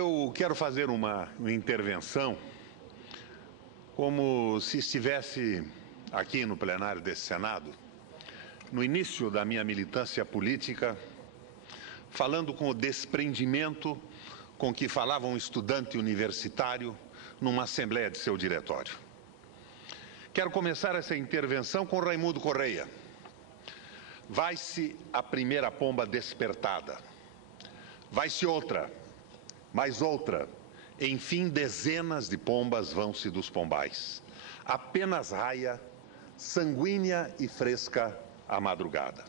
Eu quero fazer uma intervenção como se estivesse aqui no plenário desse Senado, no início da minha militância política, falando com o desprendimento com que falava um estudante universitário numa assembleia de seu diretório. Quero começar essa intervenção com Raimundo Correia. Vai-se a primeira pomba despertada, vai-se outra, mais outra, enfim dezenas de pombas vão-se dos pombais. Apenas raia, sanguínea e fresca a madrugada.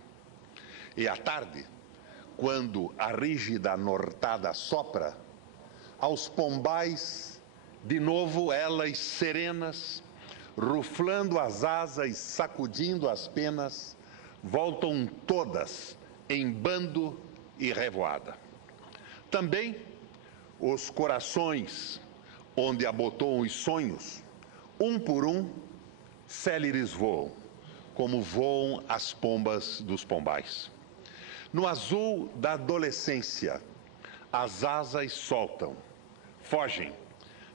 E à tarde, quando a rígida nortada sopra, aos pombais, de novo elas serenas, ruflando as asas e sacudindo as penas, voltam todas em bando e revoada. Também os corações, onde abotoam os sonhos, um por um, céleres voam, como voam as pombas dos pombais. No azul da adolescência, as asas soltam, fogem,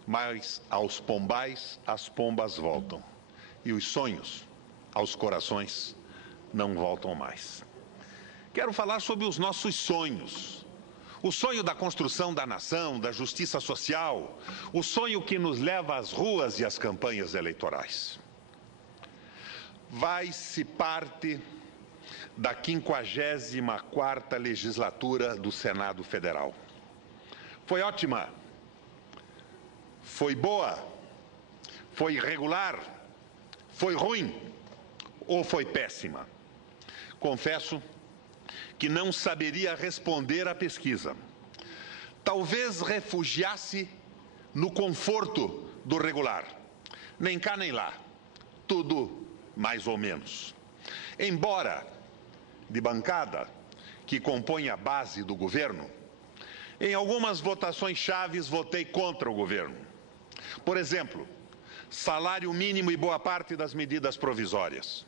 mas aos pombais as pombas voltam. E os sonhos, aos corações, não voltam mais. Quero falar sobre os nossos sonhos. O sonho da construção da nação, da justiça social, o sonho que nos leva às ruas e às campanhas eleitorais. Vai-se parte da 54ª legislatura do Senado Federal. Foi ótima, foi boa, foi irregular, foi ruim ou foi péssima? Confesso que não saberia responder à pesquisa. Talvez refugiasse no conforto do regular. Nem cá nem lá. Tudo mais ou menos. Embora, de bancada, que compõe a base do governo, em algumas votações chaves votei contra o governo. Por exemplo, salário mínimo e boa parte das medidas provisórias.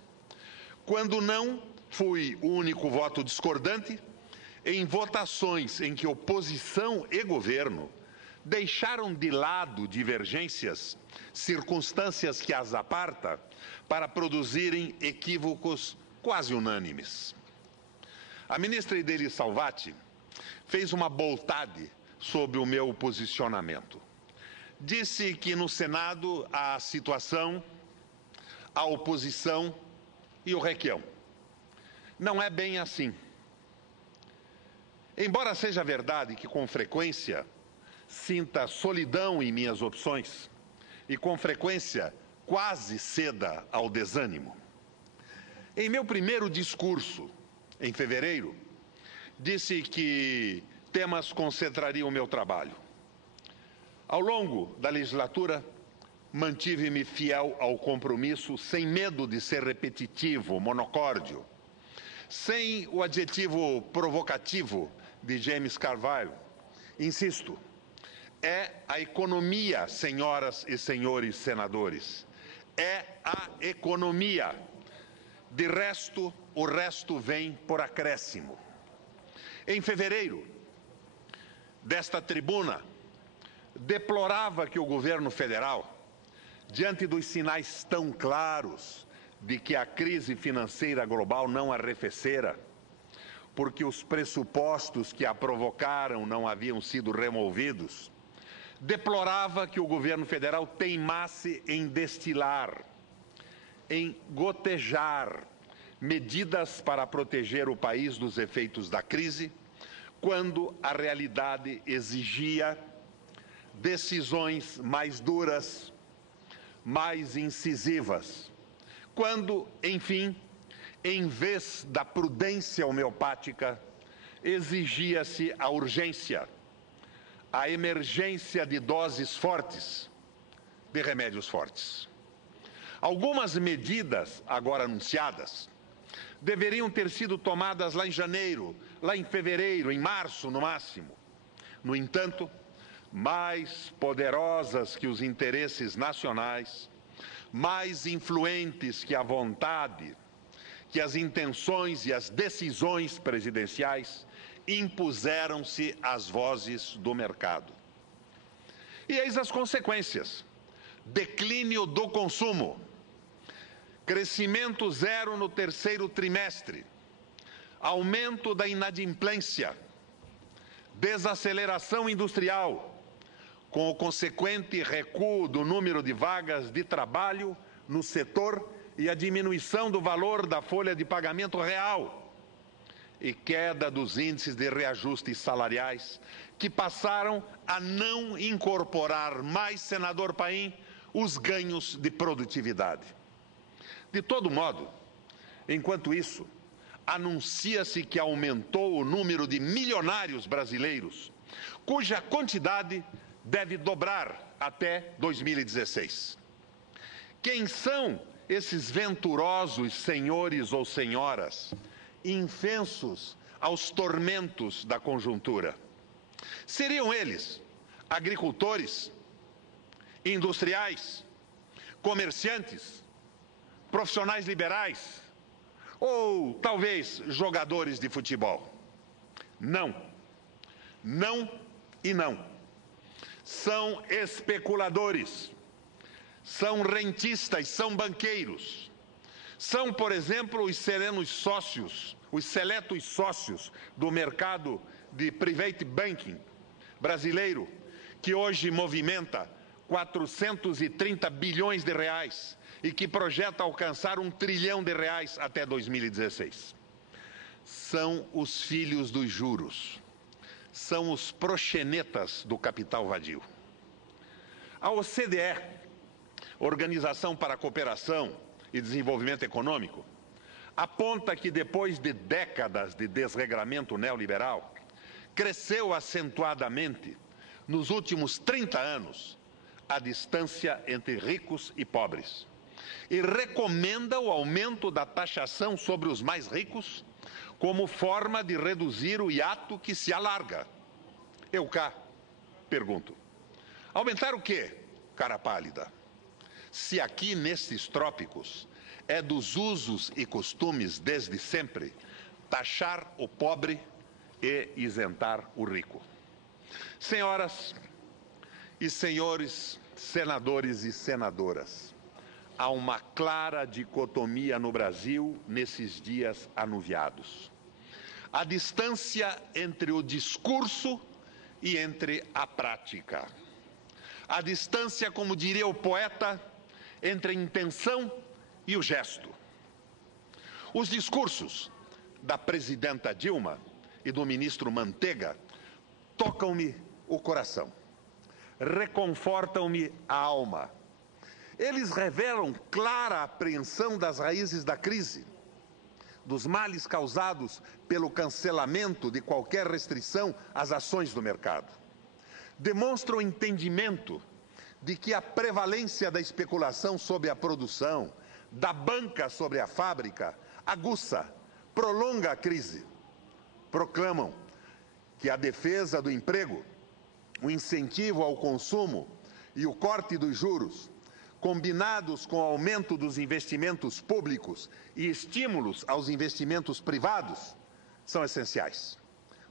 Quando não, fui o único voto discordante em votações em que oposição e governo deixaram de lado divergências, circunstâncias que as aparta, para produzirem equívocos quase unânimes. A ministra Ideli Salvati fez uma boltade sobre o meu posicionamento. Disse que no Senado há a situação, a oposição e o requião. Não é bem assim. Embora seja verdade que com frequência sinta solidão em minhas opções e com frequência quase ceda ao desânimo. Em meu primeiro discurso, em fevereiro, disse que temas concentrariam o meu trabalho. Ao longo da legislatura, mantive-me fiel ao compromisso, sem medo de ser repetitivo, monocórdio, sem o adjetivo provocativo de James Carville. Insisto, é a economia, senhoras e senhores senadores. É a economia. De resto, o resto vem por acréscimo. Em fevereiro, desta tribuna, deplorava que o governo federal, diante dos sinais tão claros de que a crise financeira global não arrefecera, porque os pressupostos que a provocaram não haviam sido removidos, deplorava que o governo federal teimasse em destilar, em gotejar medidas para proteger o país dos efeitos da crise, quando a realidade exigia decisões mais duras, mais incisivas. Quando, enfim, em vez da prudência homeopática, exigia-se a urgência, a emergência de doses fortes, de remédios fortes. Algumas medidas agora anunciadas deveriam ter sido tomadas lá em janeiro, lá em fevereiro, em março no máximo. No entanto, mais poderosas que os interesses nacionais, mais influentes que a vontade, que as intenções e as decisões presidenciais, impuseram-se às vozes do mercado. E eis as consequências: declínio do consumo, crescimento zero no terceiro trimestre, aumento da inadimplência, desaceleração industrial, com o consequente recuo do número de vagas de trabalho no setor e a diminuição do valor da folha de pagamento real, e queda dos índices de reajustes salariais, que passaram a não incorporar mais, senador Paim, os ganhos de produtividade. De todo modo, enquanto isso, anuncia-se que aumentou o número de milionários brasileiros, cuja quantidade deve dobrar até 2016. Quem são esses venturosos senhores ou senhoras, infensos aos tormentos da conjuntura? Seriam eles agricultores, industriais, comerciantes, profissionais liberais ou talvez jogadores de futebol? Não. Não e não. São especuladores, são rentistas, são banqueiros. São, por exemplo, os seletos sócios do mercado de private banking brasileiro, que hoje movimenta 430 bilhões de reais e que projeta alcançar 1 trilhão de reais até 2016. São os filhos dos juros, são os proxenetas do capital vadio. A OCDE, Organização para a Cooperação e Desenvolvimento Econômico, aponta que depois de décadas de desregramento neoliberal, cresceu acentuadamente, nos últimos 30 anos, a distância entre ricos e pobres. E recomenda o aumento da taxação sobre os mais ricos como forma de reduzir o hiato que se alarga. Eu cá pergunto: aumentar o quê, cara pálida? Se aqui nesses trópicos é dos usos e costumes desde sempre taxar o pobre e isentar o rico. Senhoras e senhores senadores e senadoras, há uma clara dicotomia no Brasil nesses dias anuviados. A distância entre o discurso e entre a prática. A distância, como diria o poeta, entre a intenção e o gesto. Os discursos da presidenta Dilma e do ministro Manteiga tocam-me o coração, reconfortam-me a alma. Eles revelam clara apreensão das raízes da crise, dos males causados pelo cancelamento de qualquer restrição às ações do mercado. Demonstram entendimento de que a prevalência da especulação sobre a produção, da banca sobre a fábrica, aguça, prolonga a crise. Proclamam que a defesa do emprego, o incentivo ao consumo e o corte dos juros, combinados com o aumento dos investimentos públicos e estímulos aos investimentos privados, são essenciais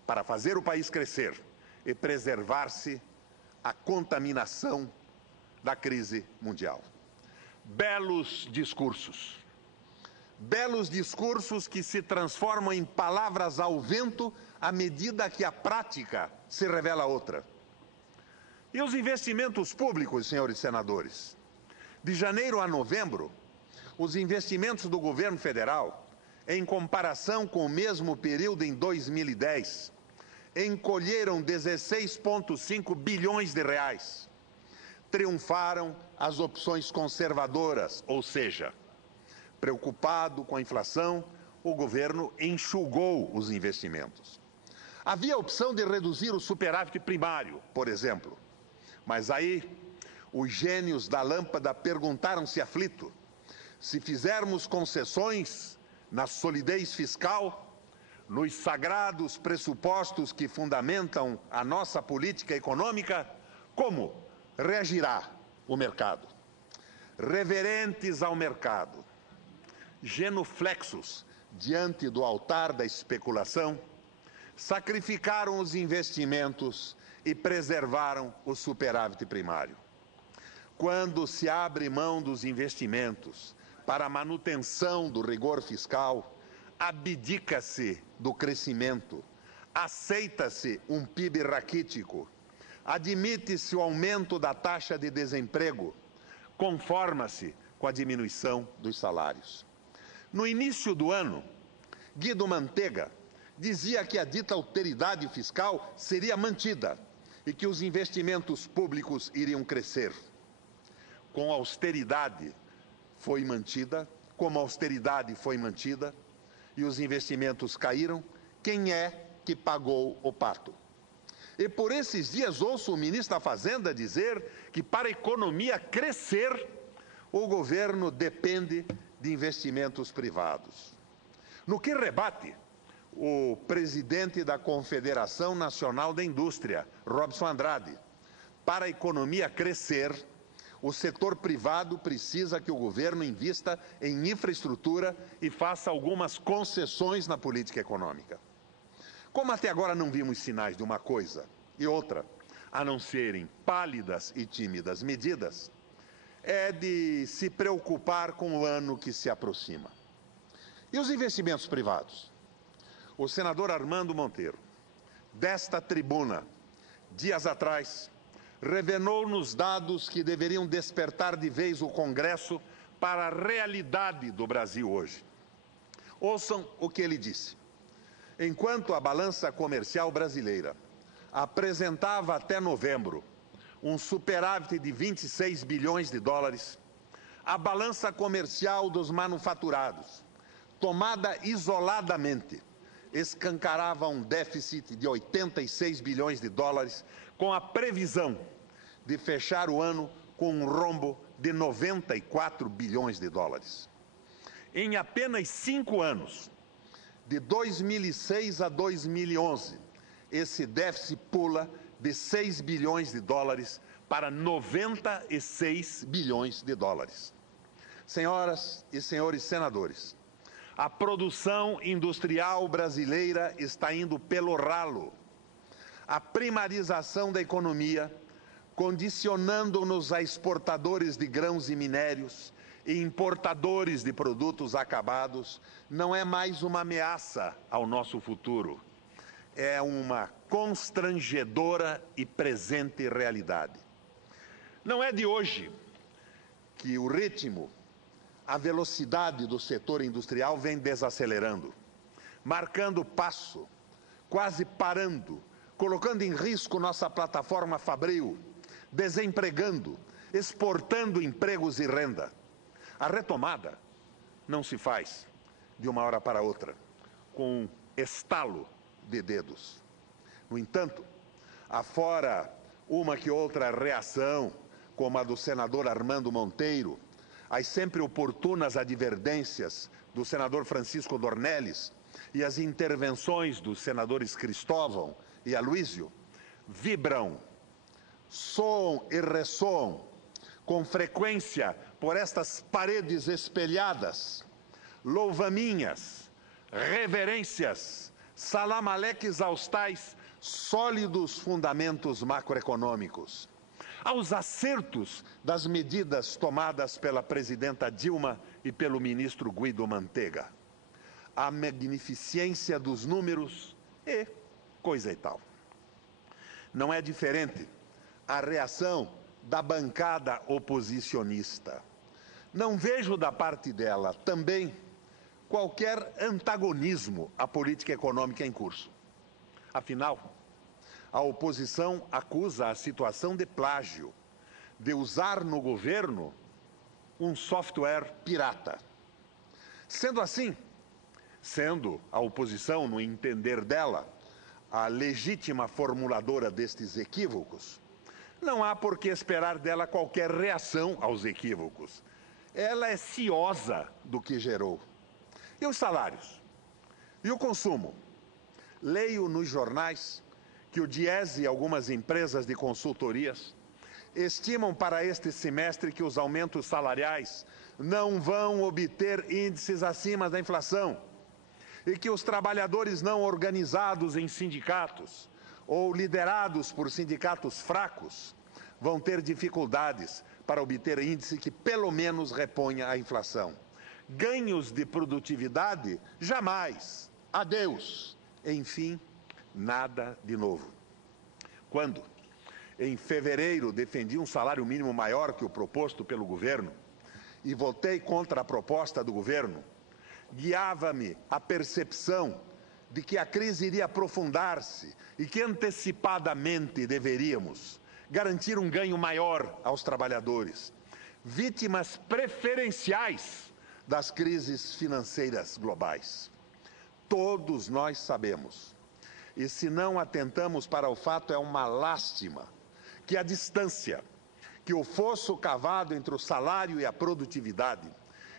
para fazer o país crescer e preservar-se a contaminação da crise mundial. Belos discursos que se transformam em palavras ao vento à medida que a prática se revela outra. E os investimentos públicos, senhores senadores? De janeiro a novembro, os investimentos do governo federal, em comparação com o mesmo período em 2010, encolheram 16,5 bilhões de reais. Triunfaram as opções conservadoras, ou seja, preocupado com a inflação, o governo enxugou os investimentos. Havia a opção de reduzir o superávit primário, por exemplo, mas aí os gênios da lâmpada perguntaram-se aflito: se fizermos concessões na solidez fiscal, nos sagrados pressupostos que fundamentam a nossa política econômica, como reagirá o mercado? Reverentes ao mercado, genuflexos diante do altar da especulação, sacrificaram os investimentos e preservaram o superávit primário. Quando se abre mão dos investimentos para a manutenção do rigor fiscal, abdica-se do crescimento, aceita-se um PIB raquítico, admite-se o aumento da taxa de desemprego, conforma-se com a diminuição dos salários. No início do ano, Guido Mantega dizia que a dita alteridade fiscal seria mantida e que os investimentos públicos iriam crescer. Com austeridade foi mantida, como a austeridade foi mantida e os investimentos caíram, quem é que pagou o pato? E por esses dias ouço o ministro da Fazenda dizer que para a economia crescer, o governo depende de investimentos privados. No que rebate, o presidente da Confederação Nacional da Indústria, Robson Andrade, para a economia crescer, o setor privado precisa que o governo invista em infraestrutura e faça algumas concessões na política econômica. Como até agora não vimos sinais de uma coisa e outra, a não serem pálidas e tímidas medidas, é de se preocupar com o ano que se aproxima. E os investimentos privados? O senador Armando Monteiro, desta tribuna, dias atrás, revelou-nos dados que deveriam despertar de vez o Congresso para a realidade do Brasil hoje. Ouçam o que ele disse. Enquanto a balança comercial brasileira apresentava até novembro um superávit de 26 bilhões de dólares, a balança comercial dos manufaturados, tomada isoladamente, escancarava um déficit de 86 bilhões de dólares, com a previsão de fechar o ano com um rombo de 94 bilhões de dólares. Em apenas 5 anos, de 2006 a 2011, esse déficit pula de 6 bilhões de dólares para 96 bilhões de dólares. Senhoras e senhores senadores, a produção industrial brasileira está indo pelo ralo. A primarização da economia, condicionando-nos a exportadores de grãos e minérios e importadores de produtos acabados, não é mais uma ameaça ao nosso futuro. É uma constrangedora e presente realidade. Não é de hoje que o ritmo, a velocidade do setor industrial vem desacelerando, marcando passo, quase parando, colocando em risco nossa plataforma fabril, desempregando, exportando empregos e renda. A retomada não se faz de uma hora para outra, com um estalo de dedos. No entanto, afora uma que outra reação, como a do senador Armando Monteiro, as sempre oportunas advertências do senador Francisco Dornelles e as intervenções dos senadores Cristóvão e Aloísio, vibram, soam e ressoam com frequência por estas paredes espelhadas, louvaminhas, reverências, salamaleques aos tais sólidos fundamentos macroeconômicos, aos acertos das medidas tomadas pela presidenta Dilma e pelo ministro Guido Mantega, à magnificência dos números e coisa e tal. Não é diferente a reação da bancada oposicionista. Não vejo da parte dela também qualquer antagonismo à política econômica em curso. Afinal, a oposição acusa a situação de plágio, de usar no governo um software pirata. Sendo assim, sendo a oposição, no entender dela, a legítima formuladora destes equívocos, não há por que esperar dela qualquer reação aos equívocos. Ela é ciosa do que gerou. E os salários? E o consumo? Leio nos jornais que o Diese e algumas empresas de consultorias estimam para este semestre que os aumentos salariais não vão obter índices acima da inflação e que os trabalhadores não organizados em sindicatos, ou liderados por sindicatos fracos, vão ter dificuldades para obter índice que pelo menos reponha a inflação. Ganhos de produtividade? Jamais. Adeus. Enfim, nada de novo. Quando, em fevereiro, defendi um salário mínimo maior que o proposto pelo governo e votei contra a proposta do governo, guiava-me a percepção de que a crise iria aprofundar-se e que antecipadamente deveríamos garantir um ganho maior aos trabalhadores, vítimas preferenciais das crises financeiras globais. Todos nós sabemos, e se não atentamos para o fato, é uma lástima, que a distância, que o fosso cavado entre o salário e a produtividade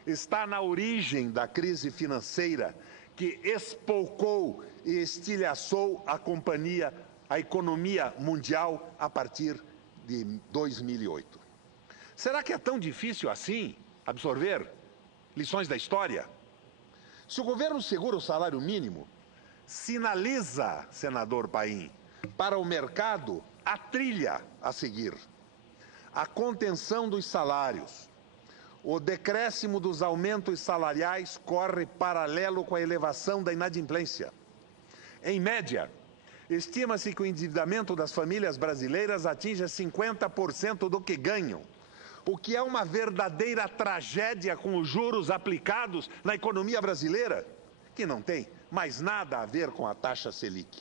está na origem da crise financeira que espolcou e estilhaçou a economia mundial a partir de 2008. Será que é tão difícil assim absorver lições da história? Se o governo segura o salário mínimo, sinaliza, senador Paim, para o mercado a trilha a seguir. A contenção dos salários, o decréscimo dos aumentos salariais corre paralelo com a elevação da inadimplência. Em média, estima-se que o endividamento das famílias brasileiras atinja 50% do que ganham, o que é uma verdadeira tragédia com os juros aplicados na economia brasileira, que não tem mais nada a ver com a taxa Selic.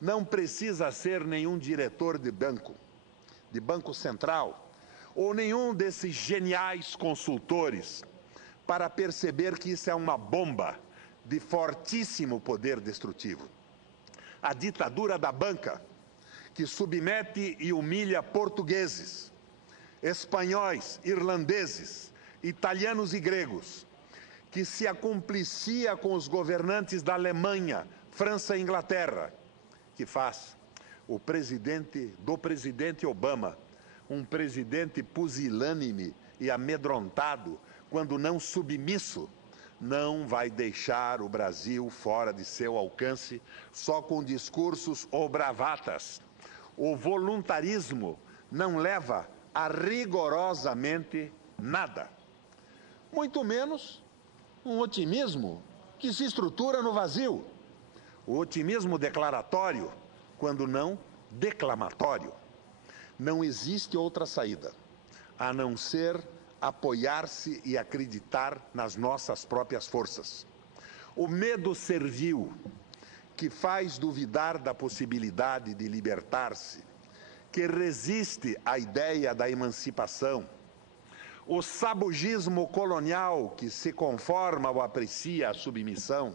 Não precisa ser nenhum diretor de Banco Central, ou nenhum desses geniais consultores para perceber que isso é uma bomba de fortíssimo poder destrutivo. A ditadura da banca, que submete e humilha portugueses, espanhóis, irlandeses, italianos e gregos, que se acumplicia com os governantes da Alemanha, França e Inglaterra, que faz do presidente Obama um presidente pusilânime e amedrontado, quando não submisso, não vai deixar o Brasil fora de seu alcance só com discursos ou bravatas. O voluntarismo não leva a rigorosamente nada. Muito menos um otimismo que se estrutura no vazio. O otimismo declaratório, quando não declamatório. Não existe outra saída, a não ser apoiar-se e acreditar nas nossas próprias forças. O medo servil, que faz duvidar da possibilidade de libertar-se, que resiste à ideia da emancipação, o sabugismo colonial que se conforma ou aprecia a submissão,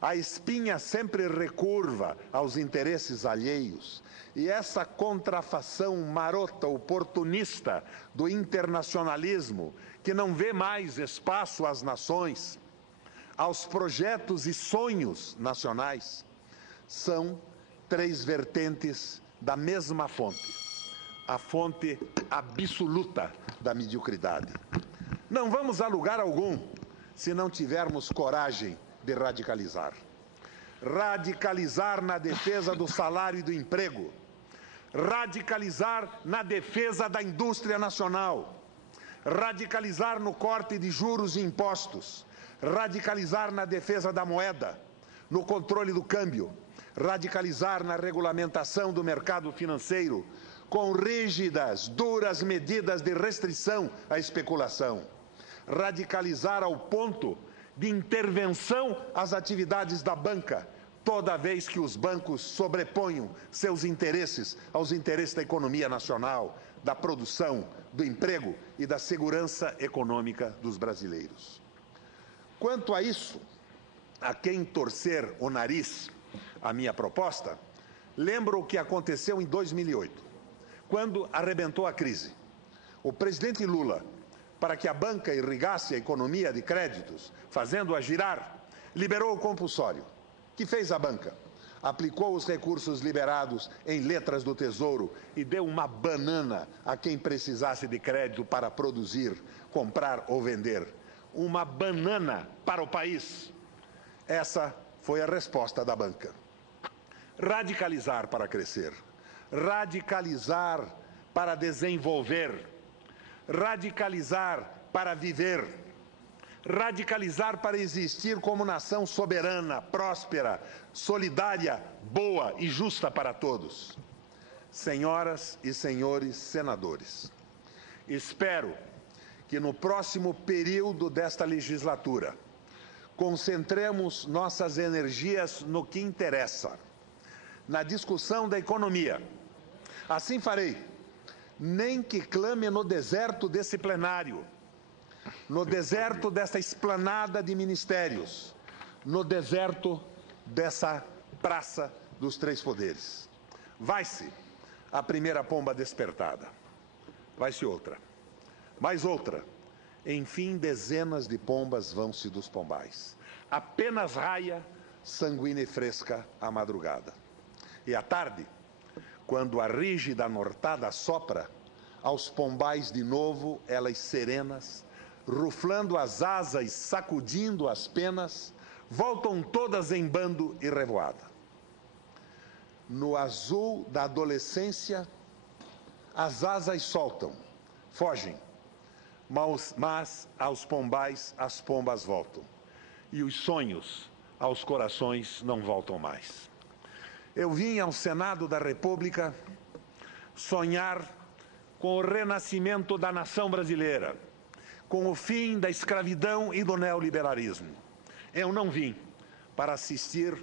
a espinha sempre recurva aos interesses alheios e essa contrafação marota, oportunista do internacionalismo que não vê mais espaço às nações, aos projetos e sonhos nacionais, são três vertentes da mesma fonte, a fonte absoluta da mediocridade. Não vamos a lugar algum se não tivermos coragem de radicalizar. Radicalizar na defesa do salário e do emprego. Radicalizar na defesa da indústria nacional. Radicalizar no corte de juros e impostos. Radicalizar na defesa da moeda, no controle do câmbio. Radicalizar na regulamentação do mercado financeiro, com rígidas, duras medidas de restrição à especulação. Radicalizar ao ponto de intervenção às atividades da banca, toda vez que os bancos sobreponham seus interesses aos interesses da economia nacional, da produção, do emprego e da segurança econômica dos brasileiros. Quanto a isso, a quem torcer o nariz à minha proposta, lembro o que aconteceu em 2008, quando arrebentou a crise. O presidente Lula, para que a banca irrigasse a economia de créditos, fazendo-a girar, liberou o compulsório. Que fez a banca? Aplicou os recursos liberados em letras do Tesouro e deu uma banana a quem precisasse de crédito para produzir, comprar ou vender. Uma banana para o país. Essa foi a resposta da banca. Radicalizar para crescer, radicalizar para desenvolver, radicalizar para viver, radicalizar para existir como nação soberana, próspera, solidária, boa e justa para todos. Senhoras e senhores senadores, espero que no próximo período desta legislatura concentremos nossas energias no que interessa, na discussão da economia. Assim farei, nem que clame no deserto desse plenário, no deserto dessa esplanada de ministérios, no deserto dessa praça dos três poderes. Vai-se a primeira pomba despertada, vai-se outra, mais outra. Enfim, dezenas de pombas vão-se dos pombais. Apenas raia, sanguínea e fresca, a madrugada. E à tarde, quando a rígida nortada sopra, aos pombais de novo, elas serenas, ruflando as asas, sacudindo as penas, voltam todas em bando e revoada. No azul da adolescência, as asas soltam, fogem, mas aos pombais as pombas voltam. E os sonhos aos corações não voltam mais. Eu vim ao Senado da República sonhar com o renascimento da nação brasileira, com o fim da escravidão e do neoliberalismo. Eu não vim para assistir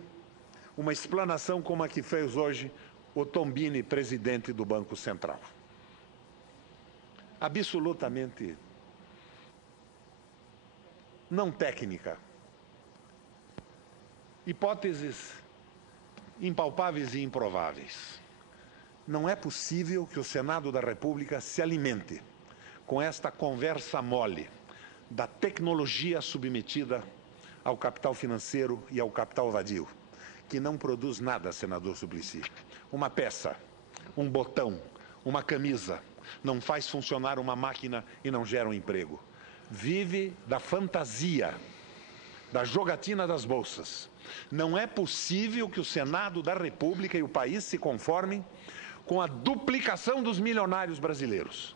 uma explanação como a que fez hoje o Tombini, presidente do Banco Central. Absolutamente não técnica. Hipóteses impalpáveis e improváveis. Não é possível que o Senado da República se alimente com esta conversa mole da tecnologia submetida ao capital financeiro e ao capital vadio, que não produz nada, senador Suplicy. Uma peça, um botão, uma camisa, não faz funcionar uma máquina e não gera um emprego. Vive da fantasia, da jogatina das bolsas. Não é possível que o Senado da República e o país se conformem com a duplicação dos milionários brasileiros.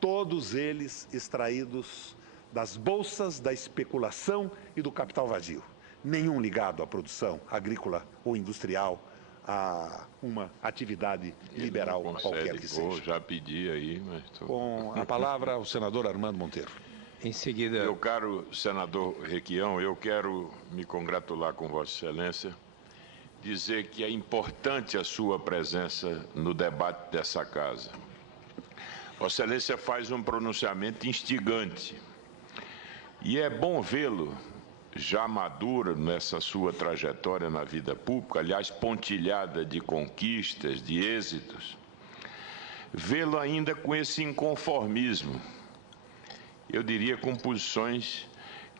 Todos eles extraídos das bolsas, da especulação e do capital vadio. Nenhum ligado à produção agrícola ou industrial, a uma atividade liberal qualquer que seja. Já pedi aí, mas... Com a palavra, o senador Armando Monteiro. Em seguida... Meu caro senador Requião, eu quero me congratular com Vossa Excelência, dizer que é importante a sua presença no debate dessa casa. Vossa Excelência faz um pronunciamento instigante e é bom vê-lo já maduro nessa sua trajetória na vida pública, aliás, pontilhada de conquistas, de êxitos, vê-lo ainda com esse inconformismo, eu diria com posições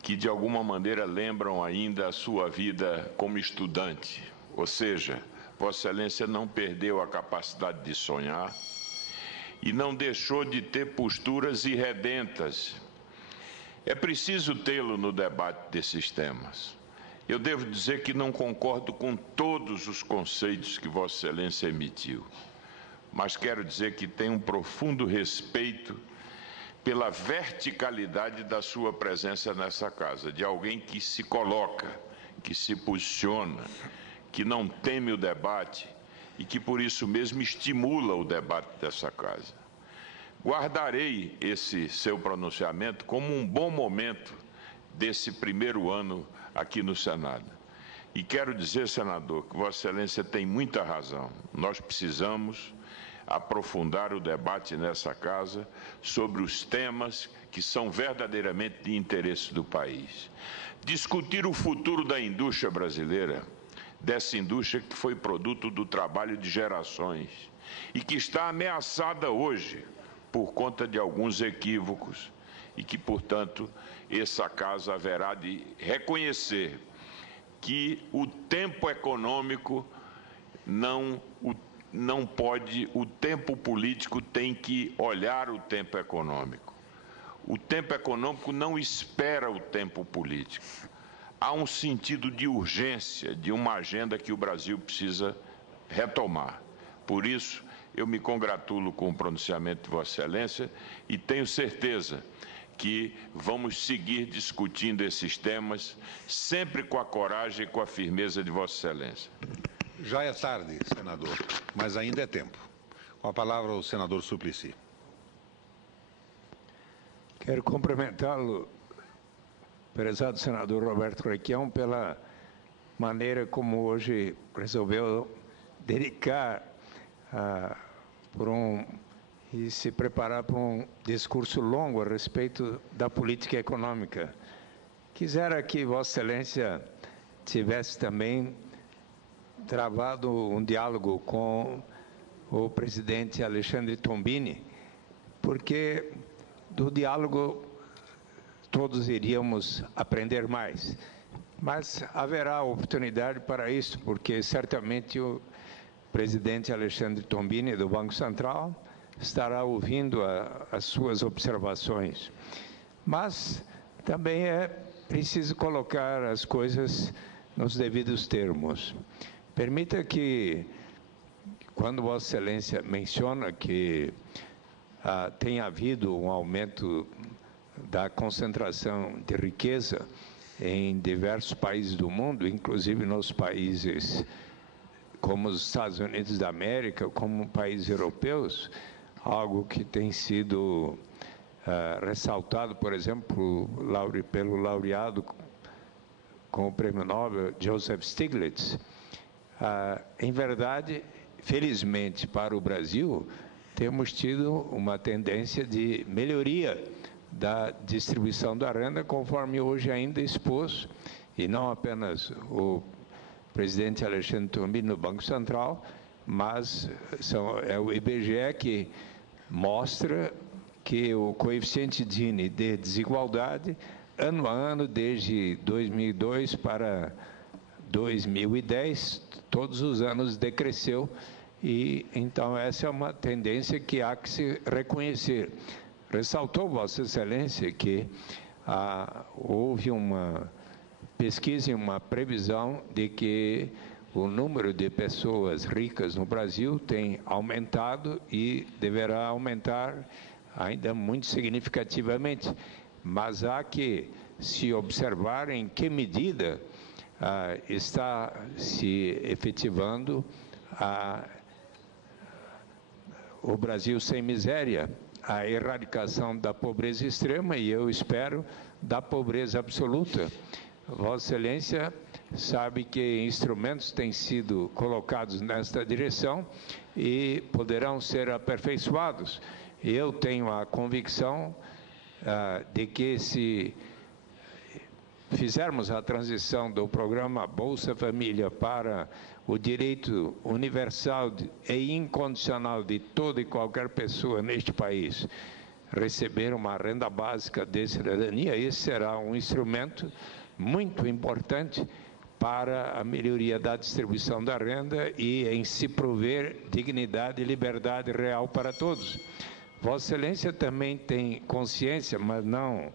que de alguma maneira lembram ainda a sua vida como estudante, ou seja, Vossa Excelência não perdeu a capacidade de sonhar e não deixou de ter posturas irredentas. É preciso tê-lo no debate desses temas. Eu devo dizer que não concordo com todos os conceitos que Vossa Excelência emitiu, mas quero dizer que tenho um profundo respeito pela verticalidade da sua presença nessa casa, de alguém que se coloca, que se posiciona, que não teme o debate e que por isso mesmo estimula o debate dessa casa. Guardarei esse seu pronunciamento como um bom momento desse primeiro ano aqui no Senado. E quero dizer, senador, que Vossa Excelência tem muita razão. Nós precisamos aprofundar o debate nessa casa sobre os temas que são verdadeiramente de interesse do país. Discutir o futuro da indústria brasileira, dessa indústria que foi produto do trabalho de gerações e que está ameaçada hoje por conta de alguns equívocos e que, portanto, essa casa haverá de reconhecer que o tempo econômico não pode, o tempo político tem que olhar o tempo econômico. O tempo econômico não espera o tempo político. Há um sentido de urgência, de uma agenda que o Brasil precisa retomar. Por isso, eu me congratulo com o pronunciamento de Vossa Excelência e tenho certeza que vamos seguir discutindo esses temas, sempre com a coragem e com a firmeza de Vossa Excelência. Já é tarde, senador, mas ainda é tempo. Com a palavra o senador Suplicy. Quero cumprimentá-lo, prezado senador Roberto Requião, pela maneira como hoje resolveu dedicar e se preparar para um discurso longo a respeito da política econômica. Quisera que Vossa Excelência tivesse também travado um diálogo com o presidente Alexandre Tombini, porque do diálogo todos iríamos aprender mais. Mas haverá oportunidade para isso, porque certamente o presidente Alexandre Tombini, do Banco Central, estará ouvindo as suas observações. Mas também é preciso colocar as coisas nos devidos termos. Permita que, quando Vossa Excelência menciona que tem havido um aumento da concentração de riqueza em diversos países do mundo, inclusive nos países como os Estados Unidos da América, como países europeus, algo que tem sido ressaltado, por exemplo, pelo laureado com o Prêmio Nobel, Joseph Stiglitz. Em verdade, felizmente para o Brasil, temos tido uma tendência de melhoria da distribuição da renda, conforme hoje ainda expôs, e não apenas o presidente Alexandre Tombini no Banco Central, mas é o IBGE que mostra que o coeficiente Gini de desigualdade, ano a ano, desde 2002 para 2010, todos os anos decresceu, e então essa é uma tendência que há que se reconhecer. Ressaltou Vossa Excelência que houve uma pesquisa e uma previsão de que o número de pessoas ricas no Brasil tem aumentado e deverá aumentar ainda muito significativamente. Mas há que se observar em que medida está se efetivando o Brasil sem miséria, a erradicação da pobreza extrema e, eu espero, da pobreza absoluta. Vossa Excelência sabe que instrumentos têm sido colocados nesta direção e poderão ser aperfeiçoados. Eu tenho a convicção de que, se fizermos a transição do programa Bolsa Família para o direito universal e incondicional de toda e qualquer pessoa neste país receber uma renda básica de cidadania, esse será um instrumento muito importante para a melhoria da distribuição da renda e em se prover dignidade e liberdade real para todos. Vossa Excelência também tem consciência, mas não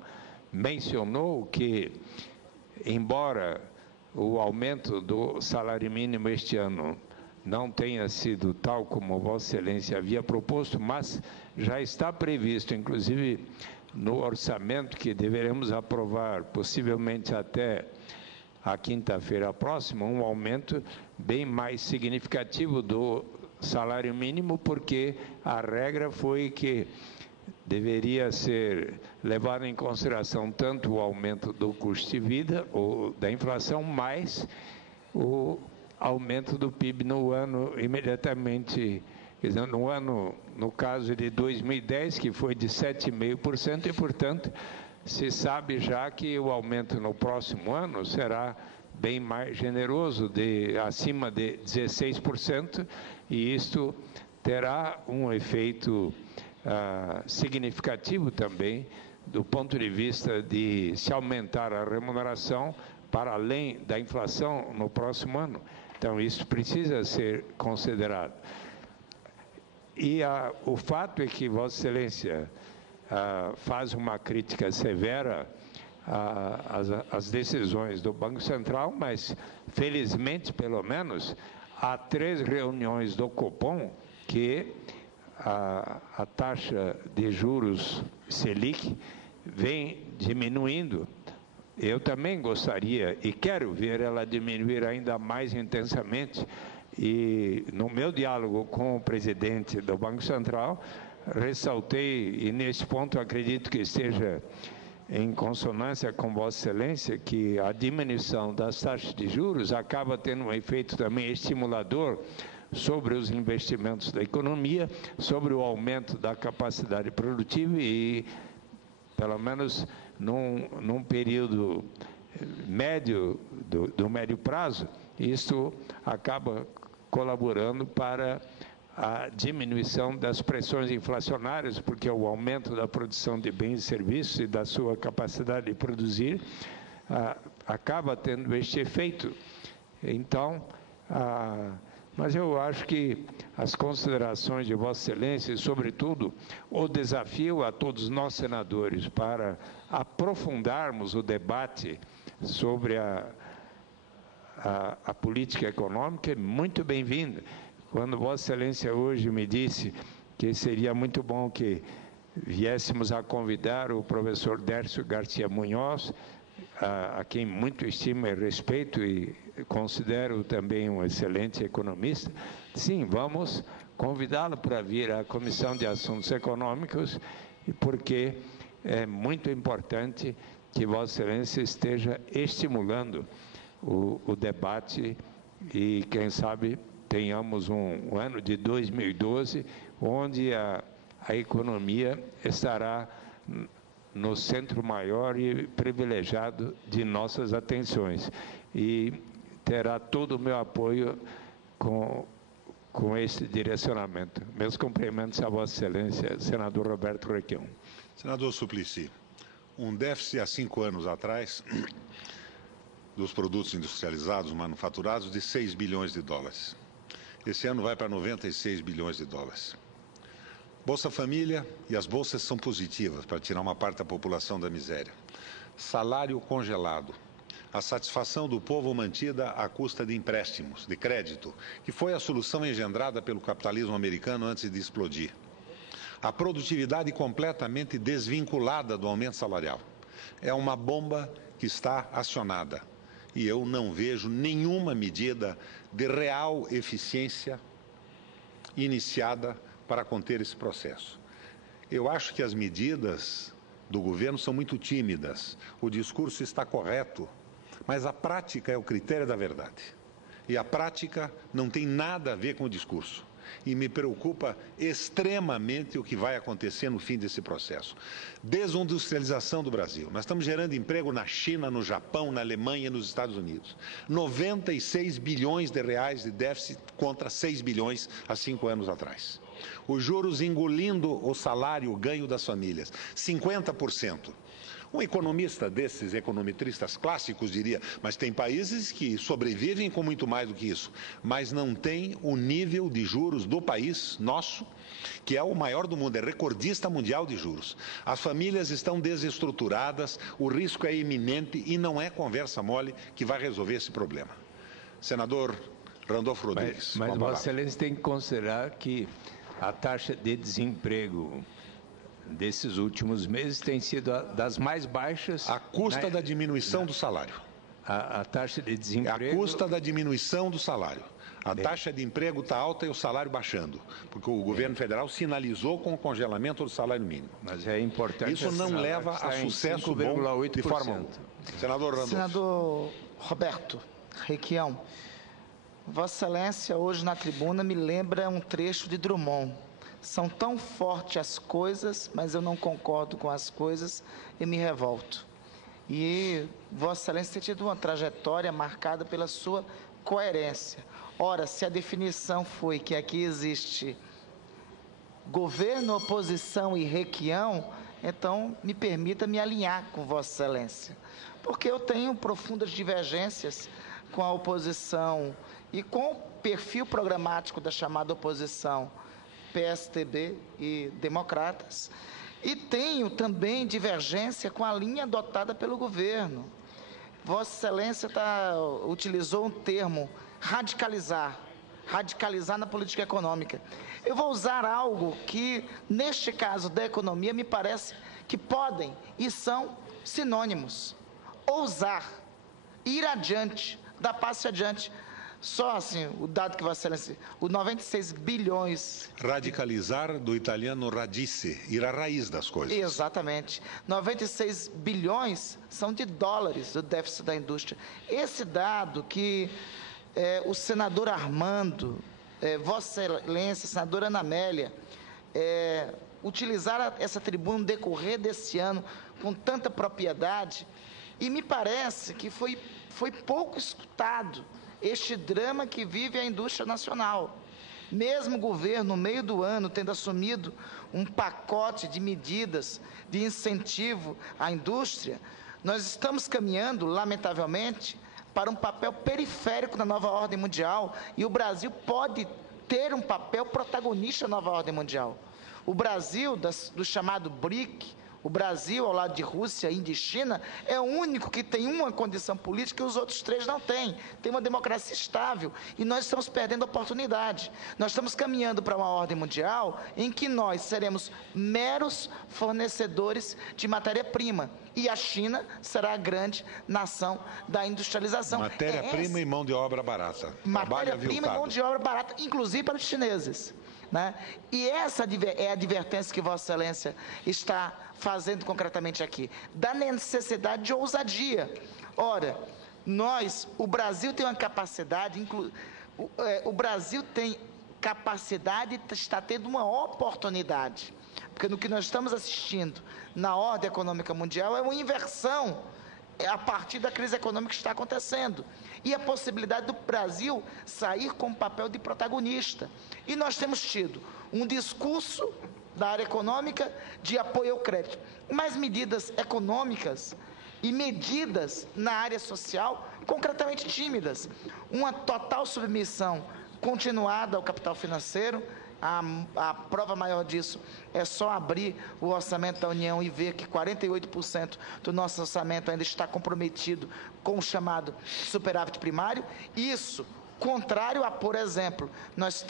mencionou, que, embora o aumento do salário mínimo este ano não tenha sido tal como Vossa Excelência havia proposto, mas já está previsto, inclusive no orçamento que deveremos aprovar, possivelmente até a quinta-feira próxima, um aumento bem mais significativo do salário mínimo, porque a regra foi que deveria ser levado em consideração tanto o aumento do custo de vida, ou da inflação, mais o aumento do PIB no ano imediatamente, quer dizer, no caso de 2010, que foi de 7,5%, e, portanto, se sabe já que o aumento no próximo ano será bem mais generoso, acima de 16%, e isto terá um efeito significativo também do ponto de vista de se aumentar a remuneração para além da inflação no próximo ano. Então, isso precisa ser considerado. E o fato é que Vossa Excelência faz uma crítica severa às decisões do Banco Central, mas, felizmente, pelo menos, há 3 reuniões do Copom que a taxa de juros Selic vem diminuindo. Eu também gostaria e quero ver ela diminuir ainda mais intensamente. E no meu diálogo com o presidente do Banco Central, ressaltei, e nesse ponto acredito que esteja em consonância com Vossa Excelência, que a diminuição das taxas de juros acaba tendo um efeito também estimulador sobre os investimentos da economia, sobre o aumento da capacidade produtiva e, pelo menos num período médio, do médio prazo, isto acaba colaborando para a diminuição das pressões inflacionárias, porque o aumento da produção de bens e serviços e da sua capacidade de produzir acaba tendo este efeito. Então, mas eu acho que as considerações de Vossa Excelência e, sobretudo, o desafio a todos nós senadores para aprofundarmos o debate sobre a política econômica é muito bem-vinda. Quando Vossa Excelência hoje me disse que seria muito bom que viéssemos a convidar o professor Dércio Garcia Munhoz, a quem muito estimo e respeito e considero também um excelente economista, sim, vamos convidá-lo para vir à Comissão de Assuntos Econômicos, porque é muito importante que Vossa Excelência esteja estimulando o debate e, quem sabe, tenhamos um ano de 2012 onde a economia estará no centro maior e privilegiado de nossas atenções. E terá todo o meu apoio com esse direcionamento. Meus cumprimentos a Vossa Excelência, senador Roberto Requião. Senador Suplicy, um déficit há 5 anos atrás dos produtos industrializados, manufaturados, de 6 bilhões de dólares. Esse ano vai para 96 bilhões de dólares. Bolsa Família e as bolsas são positivas para tirar uma parte da população da miséria. Salário congelado. A satisfação do povo mantida à custa de empréstimos, de crédito, que foi a solução engendrada pelo capitalismo americano antes de explodir. A produtividade completamente desvinculada do aumento salarial. É uma bomba que está acionada. E eu não vejo nenhuma medida de real eficiência iniciada para conter esse processo. Eu acho que as medidas do governo são muito tímidas. O discurso está correto, mas a prática é o critério da verdade. E a prática não tem nada a ver com o discurso. E me preocupa extremamente o que vai acontecer no fim desse processo. Desindustrialização do Brasil. Nós estamos gerando emprego na China, no Japão, na Alemanha e nos Estados Unidos. 96 bilhões de reais de déficit contra 6 bilhões há 5 anos atrás. Os juros engolindo o salário, o ganho das famílias. 50%. Um economista desses econometristas clássicos diria, mas tem países que sobrevivem com muito mais do que isso, mas não tem o nível de juros do país nosso, que é o maior do mundo, é recordista mundial de juros. As famílias estão desestruturadas, o risco é iminente e não é conversa mole que vai resolver esse problema. Senador Randolfo Rodrigues. Mas Vossa Excelência tem que considerar que a taxa de desemprego desses últimos meses tem sido das mais baixas. À custa da diminuição do salário. A taxa de desemprego... À custa da diminuição do salário. A taxa de emprego está alta e o salário baixando, porque o governo federal sinalizou com o congelamento do salário mínimo. Mas é importante... Isso não leva a sucesso bom de forma alguma. Senador Randolfo. Senador Roberto Requião, Vossa Excelência hoje na tribuna me lembra um trecho de Drummond. São tão fortes as coisas, mas eu não concordo com as coisas e me revolto. E Vossa Excelência tem tido uma trajetória marcada pela sua coerência. Ora, se a definição foi que aqui existe governo, oposição e Requião, então me permita me alinhar com Vossa Excelência. Porque eu tenho profundas divergências com a oposição e com o perfil programático da chamada oposição, PSTB e Democratas, e tenho também divergência com a linha adotada pelo governo. Vossa Excelência utilizou um termo, radicalizar. radicalizar na política econômica. Eu vou usar algo que, neste caso da economia, me parece que podem e são sinônimos. Ousar, ir adiante, dar passo adiante. Só assim, o dado que Vossa Excelência, o 96 bilhões... Radicalizar, do italiano radice, ir à raiz das coisas. Exatamente. 96 bilhões são de dólares do déficit da indústria. Esse dado que o senador Armando, Vossa Excelência, senadora Ana Amélia, utilizaram essa tribuna no decorrer desse ano com tanta propriedade, e me parece que foi pouco escutado este drama que vive a indústria nacional. Mesmo o governo, no meio do ano, tendo assumido um pacote de medidas de incentivo à indústria, nós estamos caminhando, lamentavelmente, para um papel periférico na nova ordem mundial, e o Brasil pode ter um papel protagonista na nova ordem mundial. O Brasil, do chamado BRIC, o Brasil, ao lado de Rússia, Índia e China, é o único que tem uma condição política que os outros três não têm. Tem uma democracia estável e nós estamos perdendo a oportunidade. Nós estamos caminhando para uma ordem mundial em que nós seremos meros fornecedores de matéria-prima e a China será a grande nação da industrialização. Matéria-prima e mão de obra barata. Matéria-prima e mão de obra barata, inclusive para os chineses. Né? E essa é a advertência que Vossa Excelência está fazendo concretamente aqui, da necessidade de ousadia. Ora, o Brasil tem uma capacidade, o Brasil tem capacidade e está tendo uma oportunidade, porque no que nós estamos assistindo na ordem econômica mundial é uma inversão a partir da crise econômica que está acontecendo, e a possibilidade do Brasil sair com um papel de protagonista. E nós temos tido um discurso da área econômica de apoio ao crédito, mas medidas econômicas e medidas na área social concretamente tímidas. Uma total submissão continuada ao capital financeiro. A prova maior disso é só abrir o orçamento da União e ver que 48% do nosso orçamento ainda está comprometido com o chamado superávit primário. Isso, contrário a, por exemplo, nós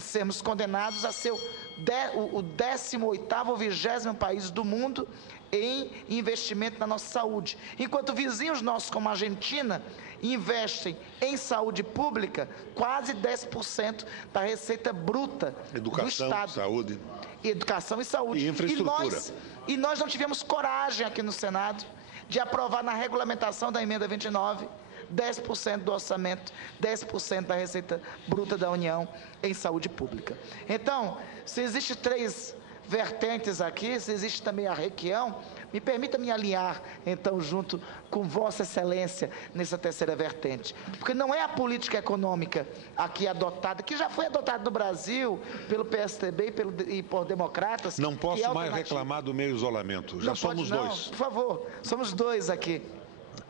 sermos condenados a ser o 18º ou 20º país do mundo em investimento na nossa saúde. Enquanto vizinhos nossos, como a Argentina, investem em saúde pública quase 10% da receita bruta do Estado. Saúde. Educação e saúde. E infraestrutura. E nós não tivemos coragem aqui no Senado de aprovar na regulamentação da emenda 29 10% do orçamento, 10% da receita bruta da União em saúde pública. Então, se existem 3 vertentes aqui, se existe também a requião, me permita me alinhar, então, junto com Vossa Excelência nessa terceira vertente. Porque não é a política econômica aqui adotada, que já foi adotada no Brasil pelo PSDB e por democratas. Não posso mais reclamar do meio isolamento, já somos dois. Por favor, somos 2 aqui.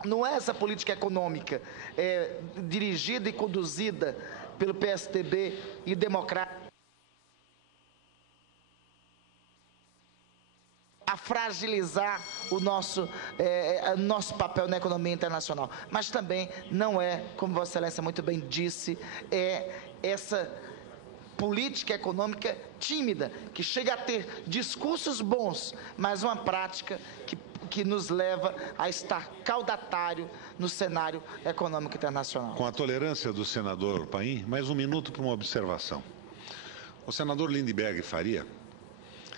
Não é essa política econômica dirigida e conduzida pelo PSDB e democratas a fragilizar o nosso papel na economia internacional. Mas também não é, como Vossa Excelência muito bem disse, essa política econômica tímida, que chega a ter discursos bons, mas uma prática que nos leva a estar caudatário no cenário econômico internacional. Com a tolerância do senador Paim, mais um minuto para uma observação. O senador Lindbergh Faria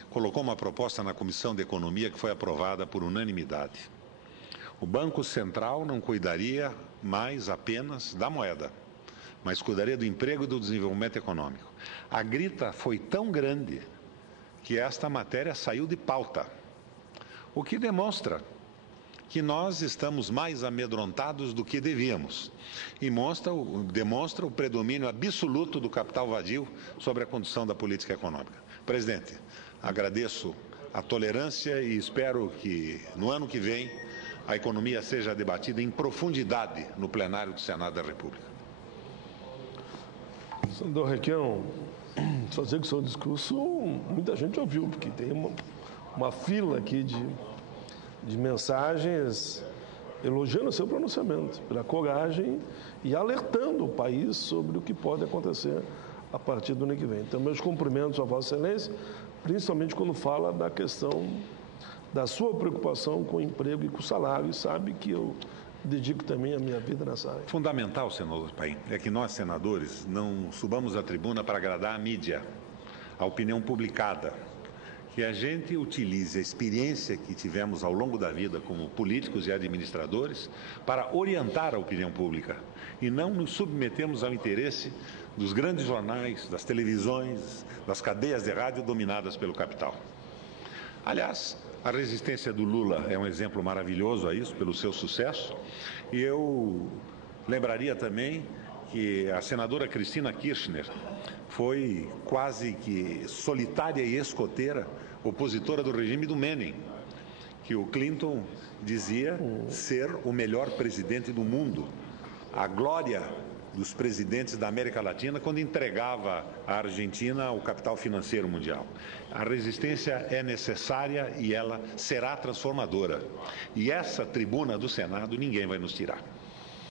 colocou uma proposta na Comissão de Economia que foi aprovada por unanimidade. O Banco Central não cuidaria mais apenas da moeda, mas cuidaria do emprego e do desenvolvimento econômico. A grita foi tão grande que esta matéria saiu de pauta, o que demonstra que nós estamos mais amedrontados do que devíamos e demonstra o predomínio absoluto do capital vadio sobre a condução da política econômica. Presidente, agradeço a tolerância e espero que no ano que vem a economia seja debatida em profundidade no plenário do Senado da República. Senador Requião, só dizer que o seu discurso muita gente ouviu, porque tem uma fila aqui de mensagens elogiando o seu pronunciamento, pela coragem e alertando o país sobre o que pode acontecer a partir do ano que vem. Então, meus cumprimentos a Vossa Excelência, principalmente quando fala da questão da sua preocupação com o emprego e com o salário, e sabe que eu dedico também a minha vida nessa área. Fundamental, senador Paim, é que nós, senadores, não subamos à tribuna para agradar a mídia, a opinião publicada, que a gente utilize a experiência que tivemos ao longo da vida como políticos e administradores para orientar a opinião pública e não nos submetemos ao interesse dos grandes jornais, das televisões, das cadeias de rádio dominadas pelo capital. Aliás, a resistência do Lula é um exemplo maravilhoso a isso, pelo seu sucesso, e eu lembraria também que a senadora Cristina Kirchner foi quase que solitária e escoteira, opositora do regime do Menem, que o Clinton dizia ser o melhor presidente do mundo. A glória dos presidentes da América Latina quando entregava à Argentina o capital financeiro mundial. A resistência é necessária e ela será transformadora. E essa tribuna do Senado ninguém vai nos tirar.